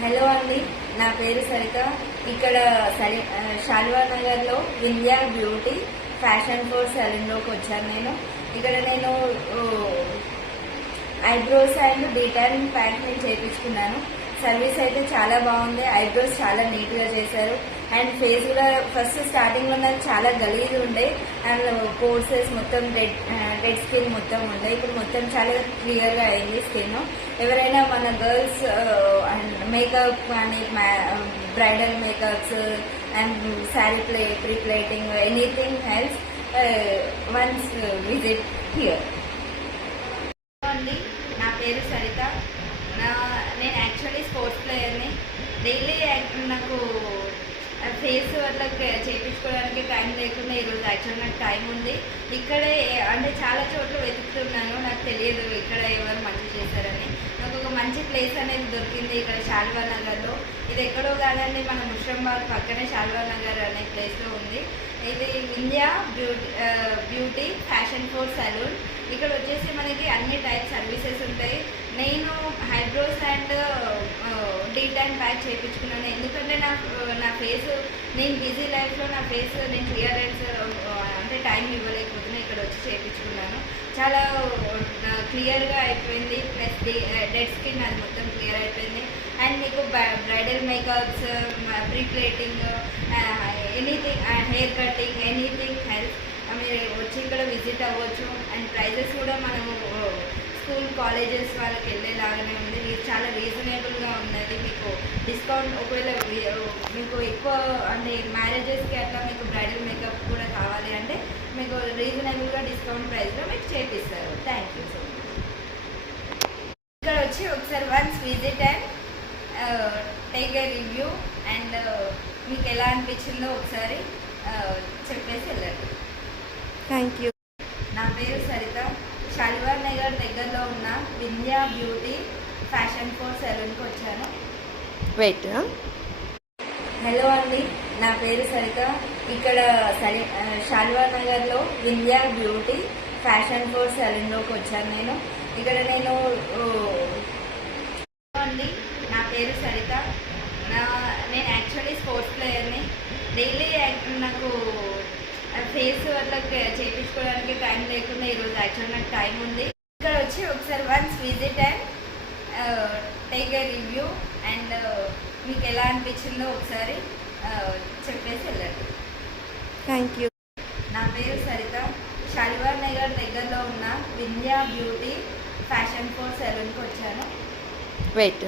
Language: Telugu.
హలో అండి, నా పేరు సరిత. ఇక్కడ షాల్వార్ నగర్లో వింధ్యా బ్యూటీ ఫ్యాషన్ ఫోర్ సెలూన్లోకి వచ్చాను. నేను ఐబ్రోస్ అండ్ డీటాలింగ్ ప్యాక్ నేను చేయించుకున్నాను. సర్వీస్ అయితే చాలా బాగుంది. ఐబ్రోస్ చాలా నీట్గా చేశారు. అండ్ ఫేస్ కూడా ఫస్ట్ స్టార్టింగ్లో నాకు చాలా గలీజ్ ఉండే అండ్ పోర్సెస్ మొత్తం డెడ్ స్కిన్ మొత్తం ఉండే. ఇప్పుడు మొత్తం చాలా క్లియర్గా అయింది స్కిన్. ఎవరైనా మన గర్ల్స్ అండ్ మేకప్ కానీ bridal makeups and sari pre-pleating anything helps once visit here. అండి, నా పేరు సరిత. నేను యాక్చువల్లీ స్పోర్ట్స్ ప్లేయర్ని. డైలీ నాకు ఫేస్ అట్లా చేయించుకోవడానికి టైం లేకుండా ఈరోజు యాక్చువల్ నాకు టైం ఉంది. ఇక్కడే అంటే చాలా చోట్ల వెతుకుతున్నాను, నాకు తెలియదు ఇక్కడ ఎవరు మంచి చేశారని. నాకు ఒక మంచి ప్లేస్ అనేది దొరికింది ఇక్కడ షాల్వార్ నగర్లో. ఇది ఎక్కడో కాదండి, మన ముష్రంబాగ్ పక్కనే షాల్వార్ నగర్ అనే ప్లేస్లో ఉంది. ఇది Vindhya beauty fashion for salon. ఇక్కడ వచ్చేసి మనకి అన్ని టైప్ సర్వీసెస్ ఉంటాయి. నేను ఐబ్రోస్ అండ్ డీటాన్ ప్యాక్ చేయించుకున్నాను. ఎందుకంటే నా ఫేస్ నేను బిజీ లైఫ్లో నా ఫేస్ నేను క్లియరెన్స్ అంటే టైం ఇవ్వలేకపోతున్నా. ఇక్కడ వచ్చి చేయించుకున్నాను. చాలా క్లియర్గా అయిపోయింది. ప్లస్ డెడ్ స్కిన్ అది మొత్తం క్లియర్ అయిపోయింది. అండ్ మీకు bridal makeups, pre-pleating, anything, hair cutting, anything help మీరు వచ్చి ఇక్కడ విజిట్ అవ్వచ్చు. అండ్ ప్రైజెస్ కూడా మనము స్కూల్ కాలేజెస్ వాళ్ళకి వెళ్ళేలాగానే ఉంది. చాలా రీజనబుల్గా ఉన్నది. మీకు డిస్కౌంట్ ఒకవేళ మీకు ఎక్కువ అంటే మ్యారేజెస్కి అట్లా మీకు బ్రైడల్ మేకప్ కూడా కావాలి అంటే మీకు రీజనబుల్గా డిస్కౌంట్ ప్రైస్లో మీకు చేపిస్తారు. Thank you so much. ఇక్కడ వచ్చి ఒకసారి once visit and take a review and మీకు ఎలా అనిపించిందో ఒకసారి చెప్పేసి వెళ్ళండి. Thank you. నా పేరు సరిత. షాల్వార్ నగర్ దగ్గరలో ఉన్న వింధ్యా బ్యూటీ ఫ్యాషన్ ఫోర్ సెలూన్కి వచ్చాను. వెయిట్. హలో అండి, నా పేరు సరిత. ఇక్కడ షాల్వార్ నగర్లో వింధ్యా బ్యూటీ ఫ్యాషన్ ఫోర్ సెలూన్లోకి వచ్చాను. నేను అండి, నా పేరు సరిత. నేను యాక్చువల్లీ స్పోర్ట్స్ ప్లేయర్ని. డైలీ నాకు ఫేస్ అట్లా చేయించుకోవడానికి టైం లేకుండా ఈరోజు యాక్చువల్ నాకు టైం ఉంది. ఇక్కడ వచ్చి ఒకసారి once visit and take a review and మీకు ఎలా అనిపించిందో ఒకసారి చెప్పేసి వెళ్ళండి. Thank you. నా పేరు సరిత. షాల్వార్ నగర్ దగ్గరలో ఉన్న వింధ్యా బ్యూటీ ఫ్యాషన్ ఫోర్ సెలూన్కి వచ్చాను. వెయిట్.